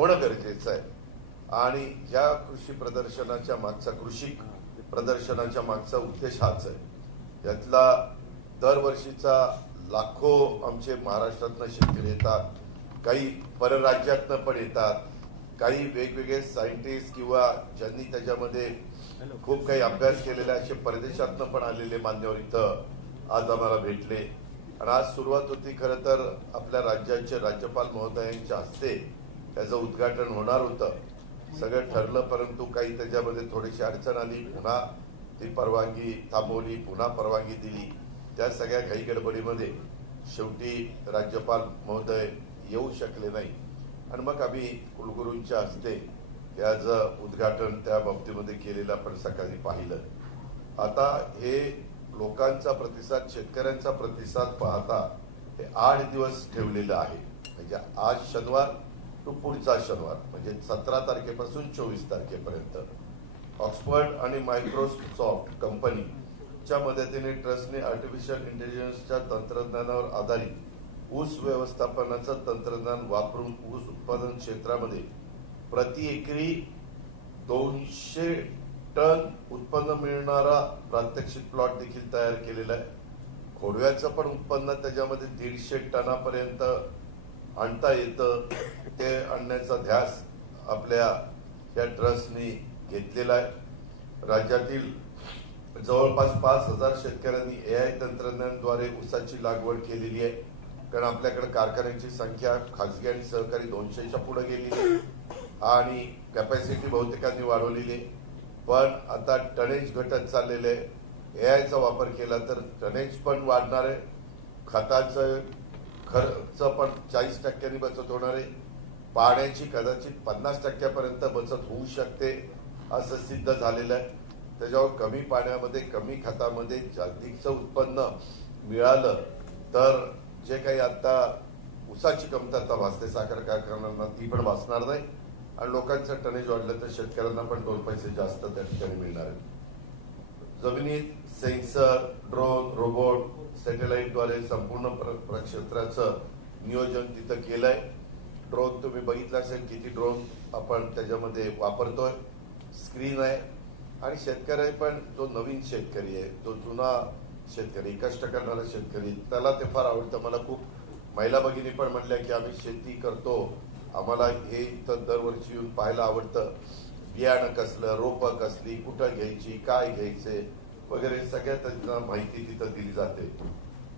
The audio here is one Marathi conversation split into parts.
होणं गरजेचं आहे। आणि या कृषी प्रदर्शनाच्या मागचा उद्देश हाच आहे। यातला दरवर्षीचा लाखो आमचे महाराष्ट्रातनं शेतकरी येतात, काही परराज्यातनं पण येतात, काही वेगवेगळे सायंटिस्ट किंवा ज्यांनी त्याच्यामध्ये खूप काही अभ्यास केलेला असे परदेशातनं पण आलेले मान्यवर इथं आज आम्हाला भेटले। आणि आज सुरुवात होती खरं तर आपल्या राज्याचे राज्यपाल महोदयांच्या हस्ते त्याचं उद्घाटन होणार होतं, सगळं ठरलं, परंतु काही त्याच्यामध्ये थोडीशी अडचण आली, पुन्हा ती परवानगी थांबवली, पुन्हा परवानगी दिली। त्या सगळ्या घाई गडबडीमध्ये शेवटी राज्यपाल महोदय येऊ शकले नाही आणि मग आम्ही कुलगुरूंच्या हस्ते त्याचं उद्घाटन त्या बाबतीमध्ये केलेलं आपण सकाळी पाहिलं। आता हे लोकांचा प्रतिसाद, शेतकऱ्यांचा प्रतिसाद पाहता हे 8 दिवस ठेवलेलं आहे, म्हणजे आज शनिवार तो पुढचा शनिवार, म्हणजे 17 तारखेपासून 24 तारखेपर्यंत ऑक्सफर्ड आणि मायक्रोसॉफ्ट कंपनीच्या मदतीने ट्रस्टने आर्टिफिशियल इंटेलिजन्सच्या तंत्रज्ञानावर आधारित ऊस व्यवस्थापनाचं तंत्रज्ञान वापरून ऊस उत्पादन क्षेत्रामध्ये प्रति एकरी 200 टन उत्पन्न मिळणारा प्रात्यक्षिक प्लॉट देखील तयार केलेला आहे। खोडव्याचं पण उत्पन्न त्याच्यामध्ये 150 टनापर्यंत आणता येतं, ते आणण्याचा ध्यास आपल्या या ट्रस्टनी घेतलेला आहे। राज्यातील जवळपास 5000 शेतकऱ्यांनी AI तंत्रज्ञानाद्वारे ऊसाची लागवड केलेली आहे, कारण आपल्याकडे कारखान्यांची संख्या खासगी आणि सहकारी 200च्या पुढे गेलेली आहे आणि कॅपॅसिटी बहुतेकांनी वाढवलेली आहे, पण आता टनेज घटत चाललेले आहे। AIचा वापर केला तर टनेज पण वाढणार आहे, खताचं खर्च पण 40% बचत होणार आहे, पाण्याची कदाचित 50% बचत होऊ शकते असं सिद्ध झालेलं आहे। त्याच्यावर कमी पाण्यामध्ये कमी खतामध्ये जागतिकचं उत्पन्न मिळालं तर जे काही आता ऊसाची कमतरता भासते साखर कारखान्यांना ती पण भासणार नाही आणि लोकांचं टनेज वाढलं तर शेतकऱ्यांना पण 2 पैसे जास्त त्या ठिकाणी मिळणार आहेत। जमिनीत सेन्सर, ड्रोन, रोबोट, सॅटेलाइटद्वारे संपूर्ण क्षेत्राचं नियोजन तिथं केलंय। ड्रोन तुम्ही बघितलं असेल किती ड्रोन आपण त्याच्यामध्ये वापरतोय, स्क्रीन आहे आणि शेतकरी पण जो नवीन शेतकरी आहे, जो जुना शेतकरी, कष्ट करणारा शेतकरी, त्याला ते फार आवडतं। मला खूप महिला भगिनी पण म्हणल्या की आम्ही शेती करतो, आम्हाला हे इथं दरवर्षी येऊन पाहायला आवडतं, बियाणं कसलं, रोपं कसली, कुठं घ्यायची, काय घ्यायचे वगैरे सगळ्या त्यांना माहिती तिथं दिली जाते।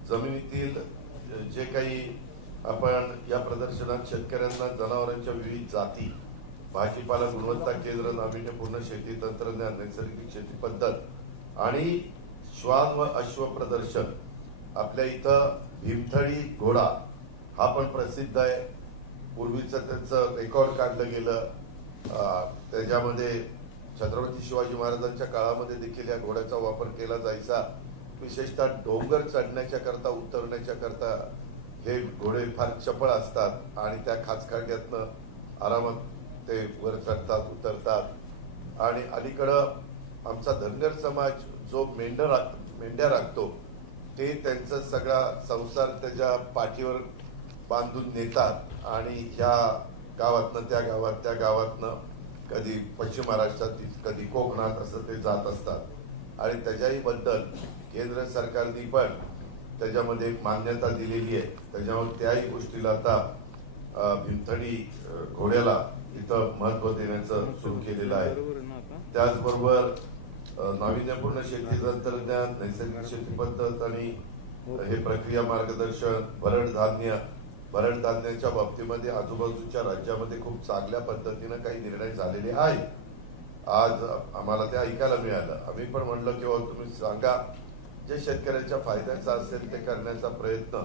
जमिनीतील जे काही आपण या प्रदर्शनात शेतकऱ्यांना जनावरांच्या विविध जाती, भाजीपाला गुणवत्ता केंद्र, नाविन्यपूर्ण शेती तंत्रज्ञान, नैसर्गिक शेती पद्धत आणि श्वान व अश्व प्रदर्शन, आपल्या इथं भीमथडी घोडा हा पण प्रसिद्ध आहे। पूर्वीचं त्यांचं रेकॉर्ड काढलं गेलं, त्याच्यामध्ये छत्रपती शिवाजी महाराजांच्या काळामध्ये देखील या घोड्याचा वापर केला जायचा। विशेषतः डोंगर चढण्याच्या करता, उतरण्याच्या करता हे घोडे फार चपळ असतात आणि त्या खाचखळग्यातनं आरामात ते वर चढतात, उतरतात। आणि अलीकडं आमचा धनगर समाज जो मेंढ्या राखतो ते त्यांचा सगळा संसार त्याच्या पाठीवर बांधून नेतात आणि ह्या गावातनं त्या गावात, त्या गावातनं कधी पश्चिम महाराष्ट्रात, कधी कोकणात असं ते जात असतात आणि त्याच्याही बद्दल केंद्र सरकारने पण त्याच्यामध्ये मान्यता दिलेली आहे। त्याच्यामुळे त्याही गोष्टीला आता भीमथडी घोड्याला इथं महत्व देण्याचं सुरू केलेलं आहे। त्याचबरोबर नाविन्यपूर्ण शेती तंत्रज्ञान, नैसर्गिक शेती पद्धत आणि हे प्रक्रिया मार्गदर्शन, भरड धान्याच्या बाबतीमध्ये आजूबाजूच्या राज्यामध्ये खूप चांगल्या पद्धतीनं काही निर्णय झालेले आहेत। आज आम्हाला ते ऐकायला मिळालं। आम्ही पण म्हणलं की तुम्ही सांगा, जे शेतकऱ्याच्या फायद्याचा असेल ते करण्याचा प्रयत्न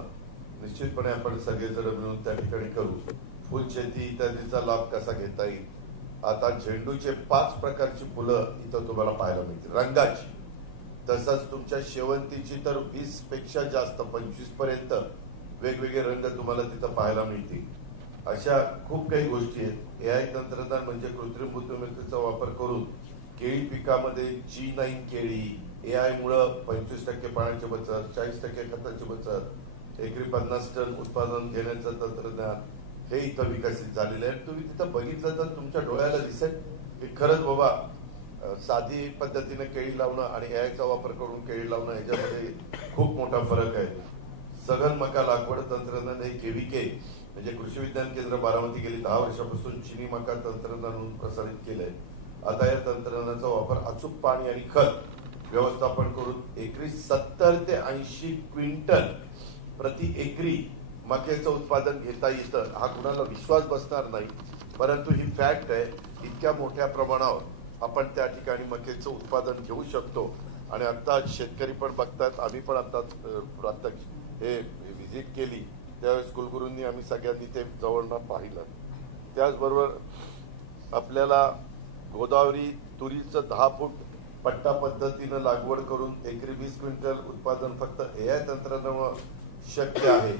निश्चितपणे आपण सगळेजण मिळून त्या ठिकाणी करू। फुलशेती इत्यादीचा लाभ कसा घेता येईल, आता झेंडूचे 5 प्रकारची फुलं इथं तुम्हाला पाहायला मिळतील रंगाची, तसंच तुमच्या शेवंतीची तर 20 पेक्षा जास्त 25 पर्यंत वेगवेगळे रंग तुम्हाला तिथं पाहायला मिळतील। अशा खूप काही गोष्टी आहेत। AI तंत्रज्ञान म्हणजे कृत्रिम बुद्धिमत्तेचा वापर करून केळी पिकामध्ये G9 केळी, AI मुळे 25% पाण्याची बचत, 40% खताची बचत, एकरी 50 टन उत्पादन घेण्याचं तंत्रज्ञान, हे इथं विकसित झालेलं आहे. तुम्ही तिथं बघितलं तर तुमच्या डोळ्याला दिसेल की खरंच बाबा साधी पद्धतीने केळी लावणं आणि एआयचा वापर करून केळी लावणं याच्यामध्ये खूप मोठा फरक आहे. सघन मका लागवड तंत्रज्ञान हे केव्हीके म्हणजे कृषी विज्ञान केंद्र बारामती गेली 10 वर्षापासून चिनी मका तंत्रज्ञान प्रसारित केलंय. आता या तंत्रज्ञानाचा वापर अचूक पाणी आणि खत व्यवस्थापन करून एकरी 70 ते 80 क्विंटल प्रति एकरी मक्याचं उत्पादन घेता येतं. हा कुणाला विश्वास बसणार नाही, परंतु ही फॅक्ट आहे. इतक्या मोठ्या प्रमाणावर आपण त्या ठिकाणी मक्याचं उत्पादन घेऊ शकतो. आणि आता शेतकरी पण बघतात, आम्ही पण आता हे व्हिजिट केली त्यावेळेस कुलगुरूंनी आम्ही सगळ्यांनी ते जवळनं पाहिलं. त्याचबरोबर आपल्याला गोदावरी तुरीचं 10 फूट पट्टा पद्धतीनं लागवड करून एकरी 20 क्विंटल उत्पादन फक्त एआय तंत्रज्ञानामुळे शक्य आहे.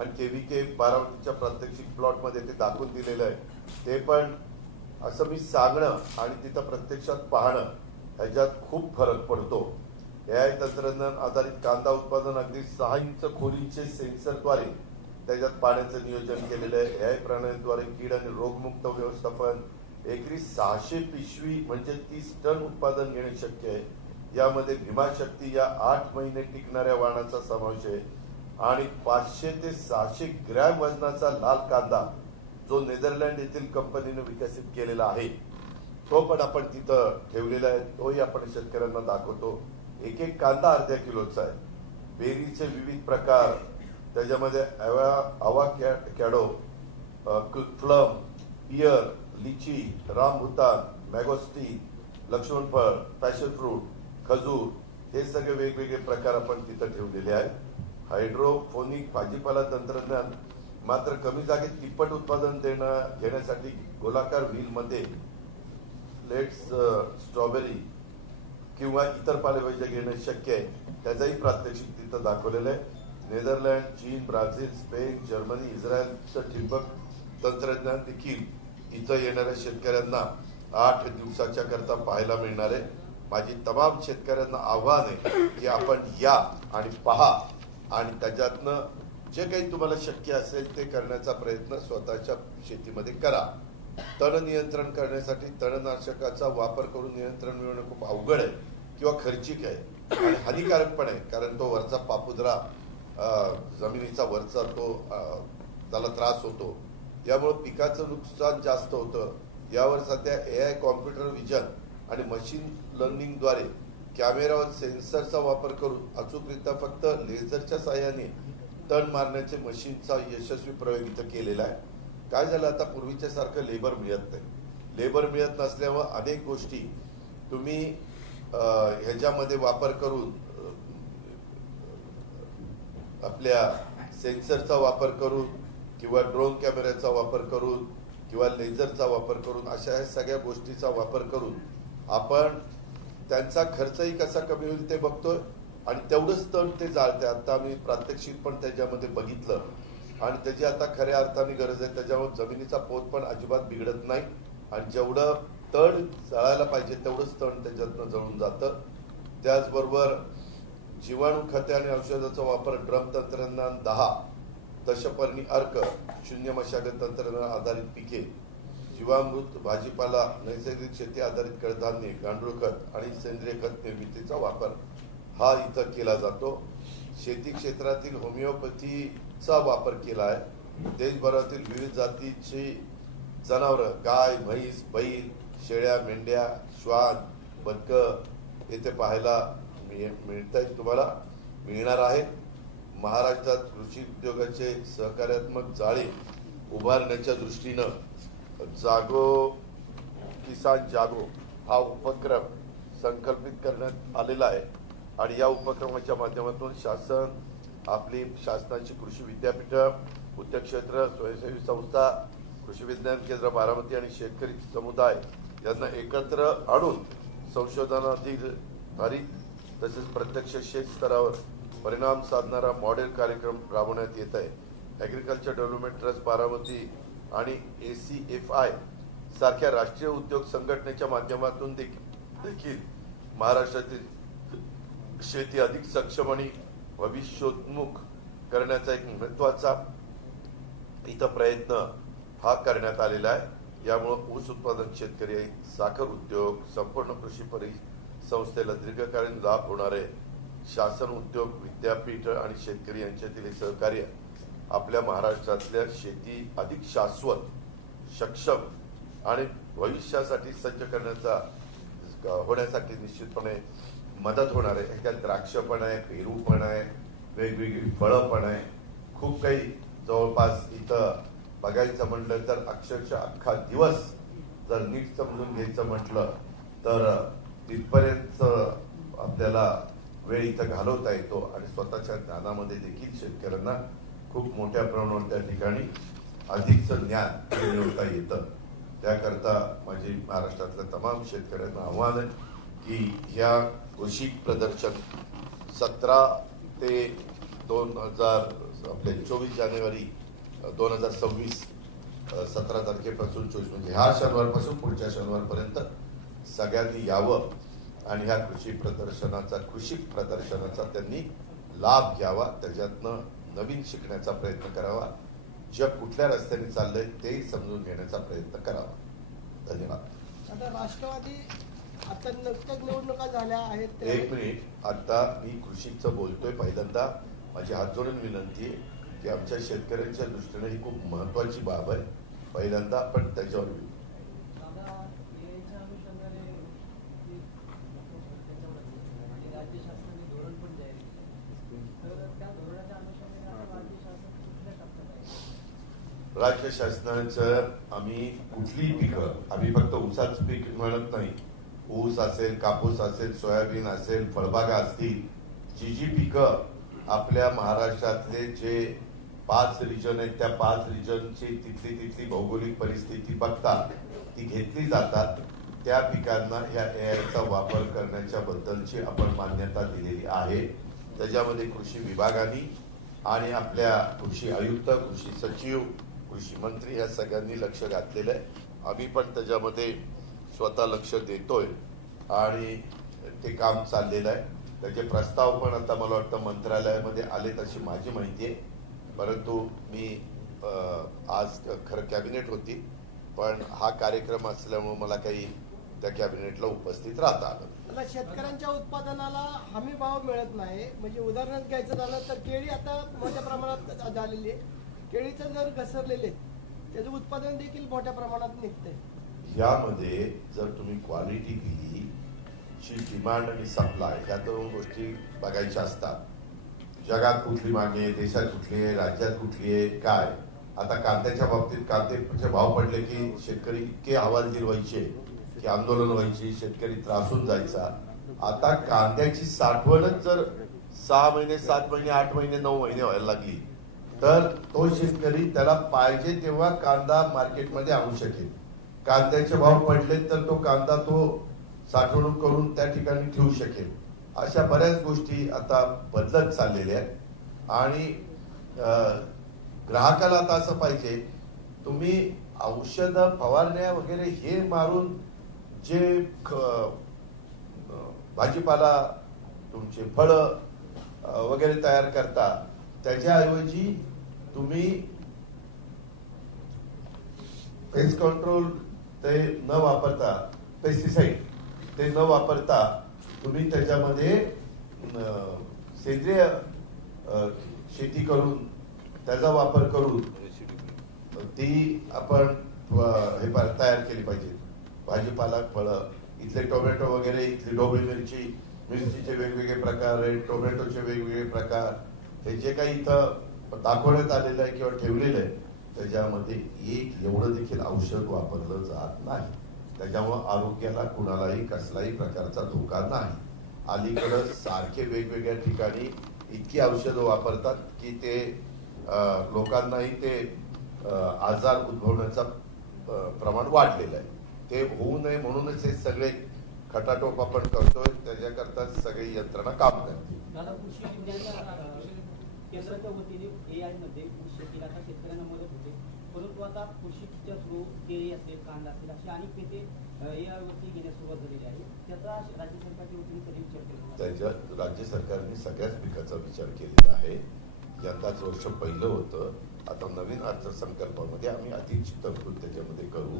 आणि केव्हीके बारामतीच्या प्रात्यक्षिक प्लॉट मध्ये ते दाखवून दिलेलं आहे. ते पण असं मी सांगणं आणि तिथं प्रत्यक्षात पाहणं ह्याच्यात खूप फरक पडतो. एआय तंत्रज्ञान आधारित कांदा उत्पादन अगदी 6 इंच खोलीचे सेन्सरद्वारे त्याच्यात पाण्याचं नियोजन केलेलं आहे. एआय प्रणालीद्वारे कीड आणि रोगमुक्त व्यवस्थापन एकरी 600 पिशवी म्हणजे 30 टन उत्पादन घेणे शक्य आहे. यामध्ये भीमाशक्ती या 8 महिने टिकणाऱ्या वाणाचा समावेश आहे. आणि 500 ते 600 ग्रॅम वजनाचा लाल कांदा जो नेदरलँड येथील कंपनीने विकसित केलेला आहे तो पण आपण तिथं ठेवलेला आहे. तोही आपण शेतकऱ्यांना दाखवतो. एक एक कांदा अर्ध्या किलोचा आहे. बेरीचे विविध प्रकार त्याच्यामध्ये अवाकॅडो, प्लम, पियर, लिची, रामभूतान, मॅगोस्टी, लक्ष्मणफळ, पॅशन फ्रूट, खजूर हे सगळे वेगवेगळे प्रकार आपण तिथं ठेवलेले आहेत. हायड्रोपोनिक भाजीपाला तंत्रज्ञान मात्र कमी जागेत तिप्पट उत्पादन घेण्यासाठी गोलाकार व्हील मध्ये लेट्स स्ट्रॉबेरी किंवा इतर पालेभाज्या घेणे शक्य आहे. त्याचाही प्रात्यक्षिक तिथं दाखवलेलं आहे. नेदरलँड, चीन, ब्राझील, स्पेन, जर्मनी, इस्रायलचं ठिबक तंत्रज्ञान देखील इथं येणाऱ्या शेतकऱ्यांना 8 दिवसाच्या करता पाहायला मिळणार आहे. माझी तमाम शेतकऱ्यांना आव्हान आहे की आपण या आणि पहा आणि त्याच्यातनं जे काही तुम्हाला शक्य असेल ते करण्याचा प्रयत्न स्वतःच्या शेतीमध्ये करा. तण नियंत्रण करण्यासाठी तणनाशकाचा वापर करून नियंत्रण मिळवणं खूप अवघड आहे किंवा खर्चिक आहे आणि हानिकारक पण आहे. कारण तो वरचा पापुद्रा जमिनीचा वरचा तो त्याला त्रास होतो. यामुळे पिकाचं नुकसान जास्त होतं. यावर सध्या एआय, कॉम्प्युटर विजन आणि मशीन लर्निंगद्वारे कॅमेरावर सेन्सरचा वापर करून अचूकरित्या फक्त लेझरच्या साहाय्याने तण मारण्याचे मशीनचा यशस्वी प्रयोग इथं केलेला आहे. काय झालं, आता पूर्वीच्या सारखं लेबर मिळत नाही. लेबर मिळत नसल्यामुळे अनेक गोष्टी तुम्ही ह्याच्यामध्ये वापर करून आपल्या सेन्सरचा वापर करून किंवा ड्रोन कॅमेऱ्याचा वापर करून किंवा लेझरचा वापर करून अशा सगळ्या गोष्टीचा वापर करून आपण त्यांचा खर्चही कसा कमी होईल ते बघतोय आणि तेवढंच तण ते जाळते. आता आम्ही प्रात्यक्षिक पण त्याच्यामध्ये बघितलं आणि त्याची आता खऱ्या अर्थाने गरज आहे. त्याच्यामुळे जमिनीचा पोत पण अजिबात बिघडत नाही आणि जेवढं तण जाळायला पाहिजे तेवढंच तण त्याच्यातनं जळून जातं. त्याचबरोबर जीवाणू खते आणि औषधाचा वापर ड्रम तंत्रज्ञान 10 दशपर्णी अर्क, शून्य मशागत तंत्रज्ञान आधारित पिके, जीवामृत भाजीपाला, नैसर्गिक शेती आधारित कडधान्य, गांडूळ खत आणि सेंद्रिय खत निर्मितीचा वापर हा इथं केला जातो. शेती क्षेत्रातील होमिओपॅथीचा वापर केला आहे. देशभरातील विविध जातीची जनावरं गाय, म्हैस, बैल, शेळ्या, मेंढ्या, श्वान, बदकं येथे पाहायला तुम्हाला मिळणार आहेत. महाराष्ट्रात कृषी उद्योगाचे सहकार्यात्मक जाळे उभारण्याच्या दृष्टीनं किसान जागो हा उपक्रम संकल्पित करण्यात आलेला आहे आणि या उपक्रमाच्या माध्यमातून शासन, आपली शासनाची कृषी विद्यापीठं, उद्योग क्षेत्र, स्वयंसेवी संस्था, कृषी विज्ञान केंद्र बारामती आणि शेतकरी समुदाय यांना एकत्र आणून संशोधनाधारित तसेच प्रत्यक्ष शेत स्तरावर परिणाम साधणारा मॉडेल कार्यक्रम राबवण्यात येत आहे. ॲग्रिकल्चर डेव्हलपमेंट ट्रस्ट बारामती आणि ACFI सारख्या राष्ट्रीय उद्योग संघटनेच्या माध्यमातून देखील महाराष्ट्रातील शेती अधिक सक्षम आणि भविष्योन्मुख करण्याचा एक महत्त्वाचा इथं प्रयत्न हा करण्यात आलेला आहे। यामुळे ऊस उत्पादक शेतकरी, साखर उद्योग, संपूर्ण कृषी परिसंस्थेला दीर्घकालीन लाभ होणार आहे। शासन, उद्योग, विद्यापीठ आणि शेतकरी यांच्यातील सहकार्य आपल्या महाराष्ट्रातल्या शेती अधिक शाश्वत, सक्षम आणि भविष्यासाठी सज्ज होण्यासाठी निश्चितपणे मदत होणार आहे। ह्याच्यात द्राक्ष पण आहे, पेरू पण आहे, वेगवेगळी फळं पण आहे, खूप काही जवळपास इथं बघायचं म्हटलं तर अक्षरशः अख्खा दिवस जर नीट समजून घ्यायचं म्हटलं तर तिथपर्यंत आपल्याला वेळ इथं घालवता येतो आणि स्वतःच्या ज्ञानामध्ये देखील शेतकऱ्यांना खूप मोठ्या प्रमाणावर त्या ठिकाणी अधिकचं ज्ञान मिळवता येतं। त्याकरता माझी महाराष्ट्रातल्या तमाम शेतकऱ्यांना आव्हान आहे की ह्या कृषी प्रदर्शन 17 ते 24 जानेवारी 2026 17 तारखेपासून 24 म्हणजे ह्या शनिवारपासून पुढच्या शनिवारपर्यंत सगळ्यांनी यावं आणि ह्या कृषी प्रदर्शनाचा त्यांनी लाभ घ्यावा, त्याच्यातनं नवीन शिकण्याचा प्रयत्न करावा, जग कुठल्या रस्त्याने चाललंय ते समजून घेण्याचा प्रयत्न करावा। धन्यवाद। आता राष्ट्रवादी आता नुकत्याच निवडणुका झाल्या आहेत। एक मिनिट, आता मी कृषीचं बोलतोय पहिल्यांदा माझी हात जोडून विनंती आहे की आमच्या शेतकऱ्यांच्या दृष्टीने ही खूप महत्वाची बाब आहे। पहिल्यांदा आपण त्याच्यावर राज्य शासनाचं आम्ही कुठलीही पिकं, आम्ही फक्त ऊसाचं पीक म्हणत नाही, ऊस असेल, कापूस असेल, सोयाबीन असेल, फळबागा असतील, जी पिकं आपल्या महाराष्ट्रातले जे 5 रिजन आहेत त्या 5 रिजनची तिथली भौगोलिक परिस्थिती बघता ती घेतली जातात, त्या पिकांना या एआयचा वापर करण्याच्या बद्दलची आपण मान्यता दिलेली आहे। त्याच्यामध्ये कृषी विभागाने आणि आपल्या कृषी आयुक्त, कृषी सचिव, कृषी मंत्री या सगळ्यांनी लक्ष घातलेलं आहे। आम्ही पण त्याच्यामध्ये स्वतः लक्ष देतोय आणि ते काम चाललेलं आहे। त्याचे प्रस्ताव पण आता मला वाटतं मंत्रालयामध्ये आलेत अशी माझी माहिती आहे, परंतु मी आज खरं कॅबिनेट होती पण हा कार्यक्रम असल्यामुळे मला काही त्या कॅबिनेटला उपस्थित राहता आलं। आता शेतकऱ्यांच्या उत्पादनाला हमी भाव मिळत नाही, म्हणजे उदाहरण घ्यायचं झालं तर केळी आता मोठ्या प्रमाणात झालेली आहे, केळीचे दर घसरलेले, त्याचं उत्पादन देखील मोठ्या प्रमाणात निघतंय। यामध्ये जर तुम्ही क्वालिटी दिली, डिमांड आणि सप्लाय ह्या दोन गोष्टी बघायच्या असतात। जगात कुठली मागणी आहे, देशात कुठली आहे, राज्यात कुठली आहे, काय। आता कांद्याच्या बाबतीत कांद्याचे भाव पडले की शेतकरी इतके हवालदिल व्हायचे की आंदोलन व्हायची, शेतकरी त्रासून जायचा। आता कांद्याची साठवणच जर 6 महिने, 7 महिने, 8 महिने, 9 महिने व्हायला लागली तर तो शेतकरी त्याला पाहिजे तेव्हा कांदा मार्केटमध्ये आणू शकेल। कांद्याचे भाव पडले तर तो कांदा साठवणूक करून त्या ठिकाणी ठेवू शकेल। अशा बऱ्याच गोष्टी आता बदलत चाललेल्या आहेत आणि ग्राहकाला आता असं पाहिजे, तुम्ही औषधं, फवारण्या वगैरे हे मारून जे भाजीपाला, तुमचे फळं वगैरे तयार करता, त्याच्याऐवजी तुम्ही पेस्ट कंट्रोल ते न वापरता, पेस्टिसाइड ते न वापरता तुम्ही त्याच्यामध्ये सेंद्रिय शेती करून त्याचा वापर करून ती आपण हे तयार केली पाहिजे। भाजीपाला, फळं, इथले टोमॅटो वगैरे, इथली ढोबळी मिरची, मिरचीचे वेगवेगळे प्रकार आहेत, टोमॅटोचे वेगवेगळे प्रकार, हे जे काही इथं दाखवण्यात आलेलं आहे किंवा ठेवलेलं आहे त्याच्यामध्ये एक एवढं देखील औषध वापरलं जात नाही। त्याच्यामुळे आरोग्याला कुणालाही कसलाही प्रकारचा धोका नाही। अलीकडं सारखे वेगवेगळ्या ठिकाणी इतकी औषधं वापरतात की ते लोकांनाही ते आजार उद्भवण्याचा प्रमाण वाढलेलं आहे। ते होऊ नये म्हणूनच हे सगळे खटाटोप आपण करतोय, त्याच्याकरता सगळी यंत्रणा काम करते। केंद्राच्या वतीने AI मध्ये शेतीला शेतकऱ्यांना मदत होते, परंतु आता कृषीच्या थ्रू केळी असेल, कांदा असेल अशी अनेक पिके AI वरती घेण्यास सुरुवात झालेली आहे। त्याचा राज्य सरकारच्या वतीने कधी विचार केला? त्याच्या राज्य सरकारने सगळ्याच पिकाचा विचार केलेला आहे। यंदाच वर्ष पहिलं होतं आता नवीन अर्थसंकल्पामध्ये आम्ही अधिकची तरतूद त्याच्यामध्ये करू.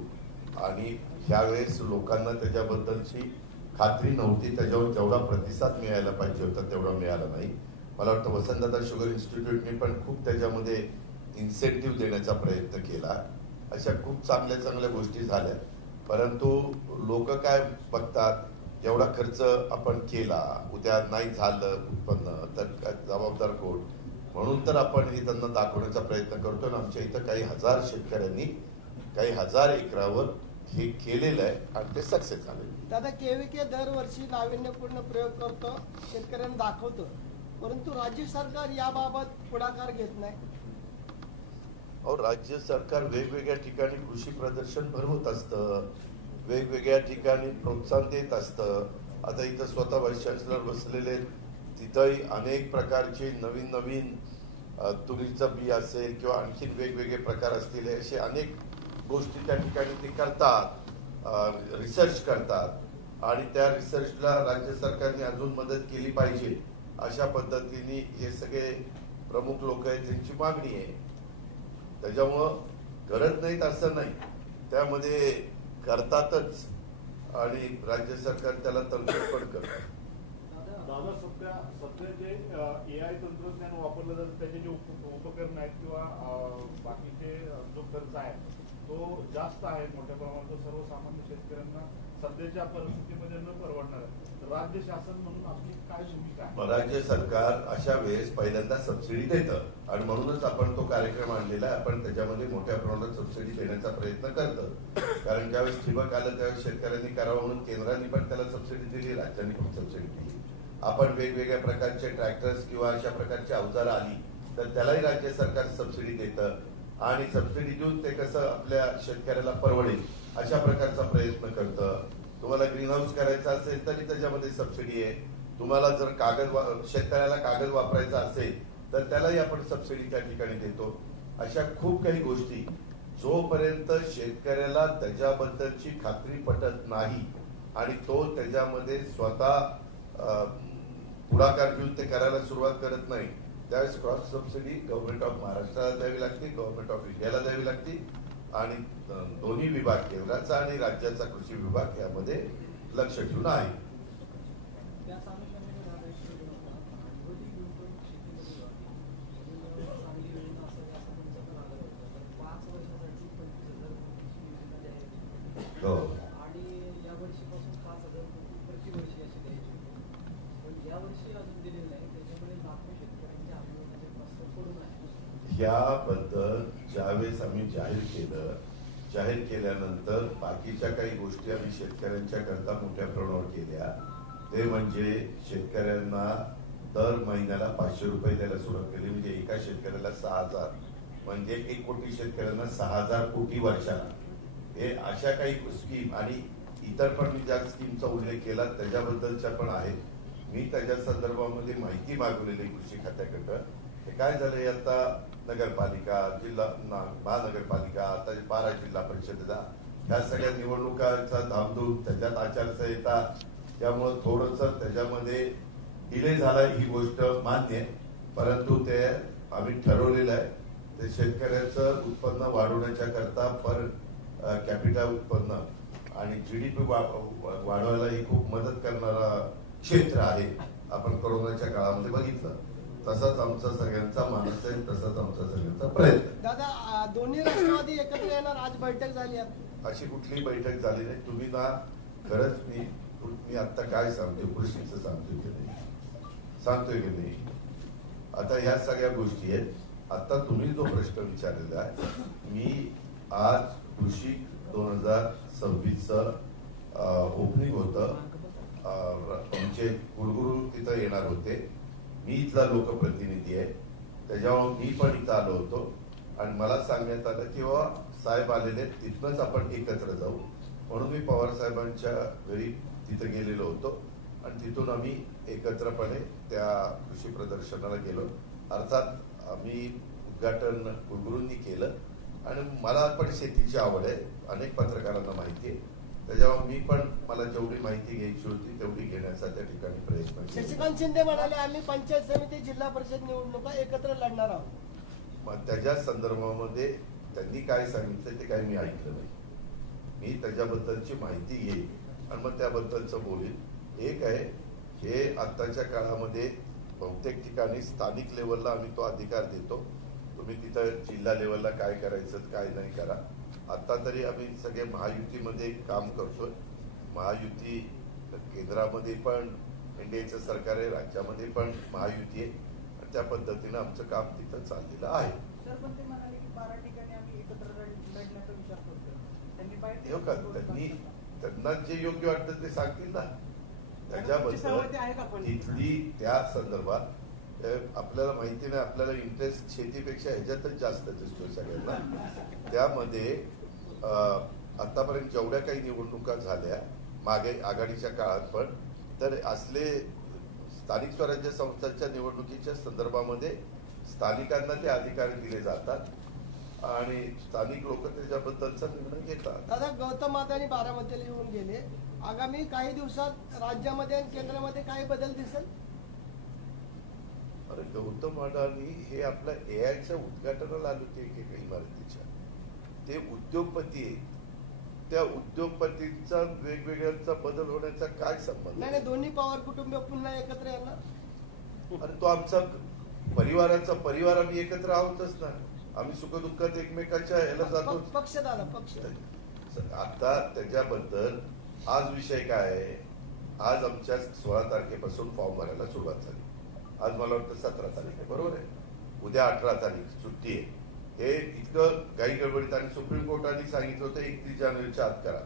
आणि ह्यावेळेस लोकांना त्याच्याबद्दलची खात्री नव्हती, त्याच्यावर जेवढा प्रतिसाद मिळायला पाहिजे होता तेवढा मिळाला नाही. मला वाटतं वसंतदादा शुगर इन्स्टिट्यूटने पण खूप त्याच्यामध्ये इन्सेंटिव्ह देण्याचा प्रयत्न केला. अशा खूप चांगल्या चांगल्या गोष्टी झाल्या. परंतु लोक काय बघतात, एवढा खर्च आपण केला, उद्या नाही झालं उत्पन्न तर जबाबदार कोण, म्हणून तर आपण हे त्यांना दाखवण्याचा प्रयत्न करतो. आणि आमच्या इथं काही हजार शेतकऱ्यांनी काही हजार एकरावर हे केलेलं आहे आणि ते सक्सेस झाले. दादा, केव्हीके दरवर्षी नाविन्यपूर्ण प्रयोग करतो, शेतकऱ्यांना दाखवतो, परंतु राज्य सरकार याबाबत पुढाकार घेत नाही. अहो, राज्य सरकार वेगवेगळ्या ठिकाणी कृषी प्रदर्शन भरवत असतं, वेगवेगळ्या ठिकाणी प्रोत्साहन देत असतं. आता इथं स्वतः व्हाईस चान्सलर बसलेले, तिथंही अनेक प्रकारचे नवीन नवीन तुरीचं बी असेल किंवा आणखी वेगवेगळे प्रकार असतील, असे अनेक गोष्टी त्या ठिकाणी ते करतात, रिसर्च करतात. आणि त्या रिसर्चला राज्य सरकारने अजून मदत केली पाहिजे, अशा पद्धतीने हे सगळे प्रमुख लोक आहेत त्यांची मागणी आहे. त्याच्यामुळं करत नाहीत असं नाही, त्यामध्ये करतातच आणि राज्य सरकार त्याला तरतूद पण करतात. दादा, सध्या जे AI तंत्रज्ञान वापरलं जातं, त्याचे जे उपकरण आहेत किंवा बाकीचे जो खर्च आहे तो जास्त आहे मोठ्या प्रमाणात, सर्वसामान्य शेतकऱ्यांना सध्याच्या परिस्थितीमध्ये न परवडणार आहे. राज्य शासन म्हणून आपली काय भूमिका आहे? राज्य सरकार अशा वेळेस पहिल्यांदा सबसिडी देतं आणि म्हणूनच आपण तो कार्यक्रम आणलेला आहे. आपण त्याच्यामध्ये मोठ्या प्रमाणात सबसिडी देण्याचा प्रयत्न करतो. कारण ज्यावेळेस ठिबक आलं त्यावेळेस शेतकऱ्यांनी करावं म्हणून केंद्राने पण त्याला सबसिडी दिली, राज्यांनी पण सबसिडी दिली. आपण वेगवेगळ्या प्रकारचे ट्रॅक्टर्स किंवा अशा प्रकारची अवजारं आली तर त्यालाही राज्य सरकार सबसिडी देतं आणि सबसिडी देऊन ते कसं आपल्या शेतकऱ्याला परवडेल अशा प्रकारचा प्रयत्न करतं. तुम्हाला ग्रीन हाऊस करायचा असेल तरी त्याच्यामध्ये सबसिडी आहे. तुम्हाला जर शेतकऱ्याला कागद वापरायचा असेल तर त्यालाही आपण सबसिडी त्या ठिकाणी देतो. अशा खूप काही गोष्टी, जोपर्यंत शेतकऱ्याला त्याच्याबद्दलची खात्री पटत नाही आणि तो त्याच्यामध्ये स्वतः पुढाकार घेऊन ते करायला सुरुवात करत नाही, त्यावेळेस क्रॉस सबसिडी गव्हर्नमेंट ऑफ महाराष्ट्राला द्यावी लागते, गव्हर्नमेंट ऑफ इंडियाला द्यावी लागते. आणि दोन्ही विभाग, केंद्राचा आणि राज्याचा कृषी विभाग यामध्ये लक्ष ठेवून आहे. हो, याबद्दल ज्यावेळेस आम्ही जाहीर केल्यानंतर बाकीच्या काही गोष्टी आम्ही शेतकऱ्यांच्या करता मोठ्या प्रमाणावर केल्या. ते म्हणजे शेतकऱ्यांना दर महिन्याला 500 रुपये द्यायला सुरुवात केली. म्हणजे एका शेतकऱ्याला 6,000, म्हणजे 1 कोटी शेतकऱ्यांना 6,000 कोटी वर्षाला. हे अशा काही स्कीम आणि इतर पण मी ज्या स्कीमचा उल्लेख केला त्याच्याबद्दलच्या पण आहेत. मी त्याच्या संदर्भामध्ये माहिती मागवलेली कृषी खात्याकडं. हे काय झालंय, आता नगरपालिका, जिल्हा महानगरपालिका, आता 12 जिल्हा परिषदेचा, ह्या सगळ्या निवडणुकांचा धामधूम, त्याच्यात आचारसंहिता, त्यामुळे थोडस त्याच्यामध्ये डिले झालाय, ही गोष्ट मान्य आहे. परंतु ते आम्ही ठरवलेलं आहे, ते शेतकऱ्याचं उत्पन्न वाढवण्याच्या करता पर कॅपिटा उत्पन्न आणि GDP वाढवायला ही खूप मदत करणारा क्षेत्र आहे. आपण कोरोनाच्या काळामध्ये बघितलं, तसाच आमचा सगळ्यांचा मानस आहे, तसाच आमचा सगळ्यांचा प्रयत्न. दादा, दोन्ही राष्ट्रवादी एकत्र येणार, आज बैठक झाली. अशी कुठलीही बैठक झाली नाही. तुम्ही ना, खरंच मी आता काय सांगतोय, कृषीचं सांगतोय की नाही. आता ह्या सगळ्या गोष्टी आहेत. आता तुम्ही जो प्रश्न विचारलेला आहे, मी आज कृषी 2026चं ओपनिंग होतं. आमचे कुलगुरू तिथं येणार होते. मी इथला लोकप्रतिनिधी आहे, त्याच्यामुळे मी पण इथं आलो होतो आणि मला सांगण्यात आलं की बाबा साहेब आलेले, तिथनंच आपण एकत्र जाऊ. म्हणून मी पवार साहेबांच्या घरी तिथं गेलेलो होतो आणि तिथून आम्ही एकत्रपणे त्या कृषी प्रदर्शनाला गेलो. अर्थात आम्ही उद्घाटन कुलगुरूंनी केलं आणि मला पण शेतीची आवड आहे, अनेक पत्रकारांना माहिती आहे. त्याच्यामुळे मी पण, मला जेवढी माहिती घ्यायची होती तेवढी घेण्याचा त्या ठिकाणी प्रयत्न केला. शशिकांत शिंदे म्हणाले, आम्ही पंचायत समिती, जिल्हा परिषद निवडणुका एकत्र लढणार आहोत. मग त्याच्या संदर्भामध्ये त्यांनी काय सांगितलं ते काही मी ऐकलं नाही. मी त्याच्याबद्दलची माहिती घेईन आणि मग त्याबद्दलचं बोलेन. एक आहे, हे आत्ताच्या काळामध्ये बहुतेक ठिकाणी स्थानिक लेवलला आम्ही तो अधिकार देतो. तुम्ही तिथं जिल्हा लेवलला काय करायचं काय नाही करा. आता तरी आम्ही सगळे महायुतीमध्ये काम करतोय. महायुती केंद्रामध्ये पण एनडीएचं सरकार आहे, राज्यामध्ये पण महायुती आहे आणि त्या पद्धतीनं आमचं काम तिथं चाललेलं आहे. सर, पण ते म्हणाले की 12 ठिकाणी आम्ही एकत्र लढण्याचा विचार करतोय. त्यांनी हे का त्यांना जे योग्य वाटतं ते सांगतील ना. त्याच्याबद्दल तिथली त्या संदर्भात आपल्याला माहिती नाही, आपल्याला इंटरेस्ट शेतीपेक्षा ह्याच्यातच जास्त दिसतोय सगळ्यांना. त्यामध्ये आतापर्यंत जेवढ्या काही निवडणुका झाल्या मागे आघाडीच्या काळात पण, तर असले स्थानिक स्वराज्य संस्थांच्या निवडणुकीच्या संदर्भामध्ये स्थानिकांना ते अधिकार दिले जातात आणि स्थानिक लोक त्याच्याबद्दलचा निर्णय घेतात. दादा, गौतम अदानी बारामतीला येऊन गेले. आगामी काही दिवसात राज्यामध्ये आणि केंद्रामध्ये काही बदल दिसेल? अरे गौतम अडाणी हे आपल्या एआयच्या उद्घाटनाला आले होते एकेका इमारतीच्या. ते उद्योगपती आहेत. त्या उद्योगपतींचा वेगवेगळ्यांचा बदल होण्याचा काय संबंध? नाही, दोन्ही पवार कुटुंब पुन्हा एकत्र येणार. अरे तो आमचा परिवार आम्ही एकत्र आहोतच ना. आम्ही सुखदुःखात एकमेकाच्या याला जातो. पक्ष दादा, पक्ष. आता त्याच्याबद्दल आज विषय काय आहे? आज आमच्या 16 तारखेपासून फॉर्म भरायला सुरुवात झाली. आज मला वाटतं 17 तारीख आहे, बरोबर आहे. उद्या 18 तारीख सुट्टी आहे. हे इतकं घाई गडबडीत आणि सुप्रीम कोर्टाने सांगितलं होतं 31 जानेवारीच्या आत करा.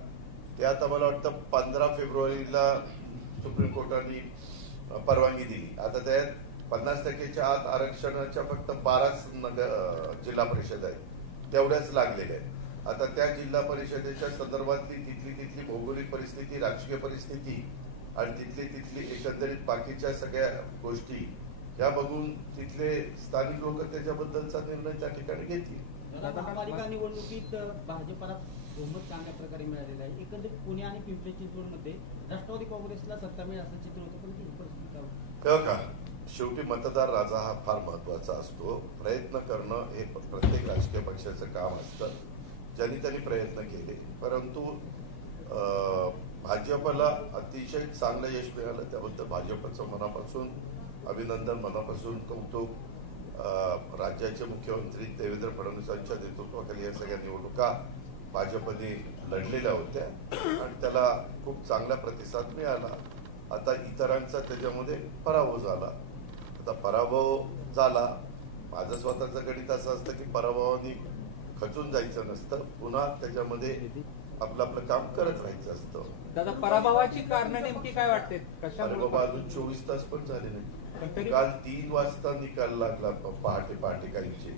ते आता मला वाटतं 15 फेब्रुवारीला सुप्रीम कोर्टाने परवानगी दिली. आता त्यात 50% आत आरक्षणाच्या फक्त 12 जिल्हा परिषद आहेत, तेवढ्याच लागलेल्या आहेत. आता त्या जिल्हा परिषदेच्या संदर्भातली तिथली भौगोलिक परिस्थिती, राजकीय परिस्थिती आणि तिथली एकंदरीत बाकीच्या सगळ्या गोष्टी या बघून तिथले स्थानिक लोक त्याच्याबद्दलचा निर्णय त्या ठिकाणी घेतील. महापालिका निवडणुकीत भाजपला बहुमत चांगल्या प्रकारे मिळालेलं आहे. एकंदरीत पुणे आणि पिंपरी चिंचवडमध्ये राष्ट्रवादी काँग्रेसला सत्ता मिळेल असं चित्र होतं, पण ती परिस्थिती का शेवटी मतदार राजा हा फार महत्वाचा असतो. प्रयत्न करणं हे प्रत्येक राजकीय पक्षाचं काम असतं. ज्यांनी त्यांनी प्रयत्न केले, परंतु भाजपला अतिशय चांगलं यश मिळालं. त्याबद्दल भाजपचं मनापासून अभिनंदन, मनापासून कौतुक. राज्याचे मुख्यमंत्री देवेंद्र फडणवीसांच्या नेतृत्वाखाली या सगळ्या निवडणुका भाजपने लढलेल्या होत्या आणि त्याला खूप चांगला प्रतिसाद मिळाला. आता इतरांचा त्याच्यामध्ये पराभव झाला. आता पराभव झाला, माझं स्वतःचं गणित असं असतं की पराभवाने खचून जायचं नसतं, पुन्हा त्याच्यामध्ये आपलं आपलं काम करत राहायचं असतं. दादा, पराभवाची कारण नेमकी काय वाटते? अरे बाबा, अजून 24 तास पण झाले नाही. काल 3 वाजता निकाल लागला पहाटे काहीचे.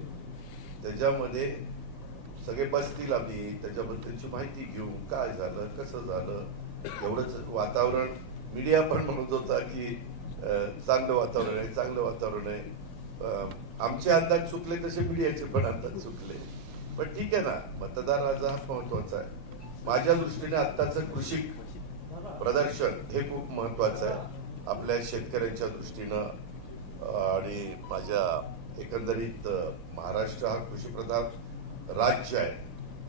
त्याच्यामध्ये सगळे बसतील, आम्ही त्याच्याबद्दलची माहिती घेऊ, काय झालं, कसं झालं. एवढंच वातावरण मीडिया पण म्हणत होता की चांगलं वातावरण आहे. आमचे अंदाज चुकले तसे मीडियाचे पण अंदाज चुकले. पण ठीक आहे ना, मतदार राजा हा महत्वाचा आहे. माझ्या दृष्टीने आत्ताचं कृषी प्रदर्शन हे खूप महत्वाचं आहे आपल्या शेतकऱ्यांच्या दृष्टीनं आणि माझ्या एकंदरीत महाराष्ट्र हा कृषीप्रधान राज्य आहे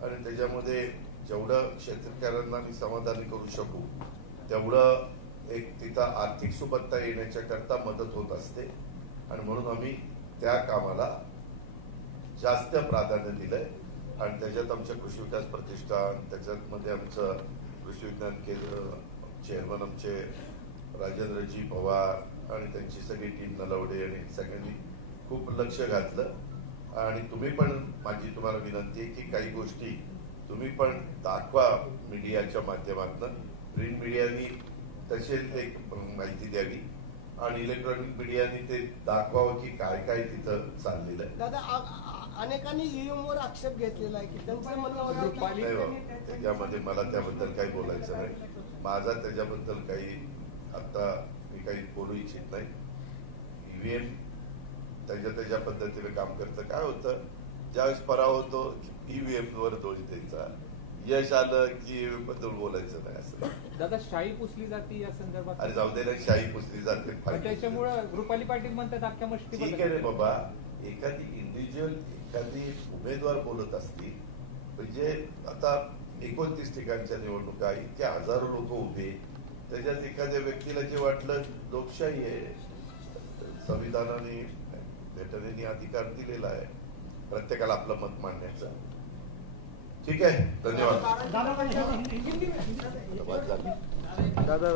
आणि त्याच्यामध्ये जेवढं शेतकऱ्यांना मी समाधानी करू शकू तेवढं एक तिथं आर्थिक सुबत्ता येण्याच्या करता मदत होत असते आणि म्हणून आम्ही त्या कामाला जास्त प्राधान्य दिलंय. आणि त्याच्यात आमच्या कृषी विकास प्रतिष्ठान, त्याच्यामध्ये आमचं कृषी विज्ञान केंद्र, चेअरमन आमचे राजेंद्रजी पवार आणि त्यांची सगळी टीम नलवडे आणि सगळ्यांनी खूप लक्ष घातलं. आणि तुम्ही पण, माझी तुम्हाला विनंती आहे की काही गोष्टी तुम्ही पण दाखवा मीडियाच्या माध्यमातून. प्रिंट मीडियानी तसेच एक माहिती द्यावी आणि इलेक्ट्रॉनिक मीडियाने ते दाखवावं की काय काय तिथं चाललेलं आहे. दादा, अनेकांनी ईव्हीएम वर आक्षेप घेतलेला आहे की त्यांचं म्हणणं होतं की त्याच्यामध्ये मला त्याबद्दल काही बोलायचं नाही. माझा त्याच्याबद्दल काही आता मी काही बोलू इच्छित नाही. ईव्हीएम त्याच्या पद्धतीने काम करतं. काय होतं, ज्यावेळेस पराभव होतो ईव्हीएम वर दोष द्यायचा, यश आलं की ईव्हीएम बद्दल बोलायचं नाही. असं दादा, शाही पुसली जाते या संदर्भात? अरे जाऊ दे ना, शाही पुसली जाते. त्याच्यामुळे रुपाली पाटील म्हणतात अख्ख्या मस्ती. ठीक आहे रे बाबा, एखादी इंडिव्हिज्युअल एखादी उमेदवार बोलत असती, म्हणजे आता 29 ठिकाणच्या निवडणुका, इतक्या हजारो लोक उभे, त्याच्यात एखाद्या व्यक्तीला जे वाटलं लोकशाही आहे, संविधानाने घटनेने अधिकार दिलेला आहे प्रत्येकाला आपलं मत मांडण्याचा. ठीक आहे, धन्यवाद. दादा दादा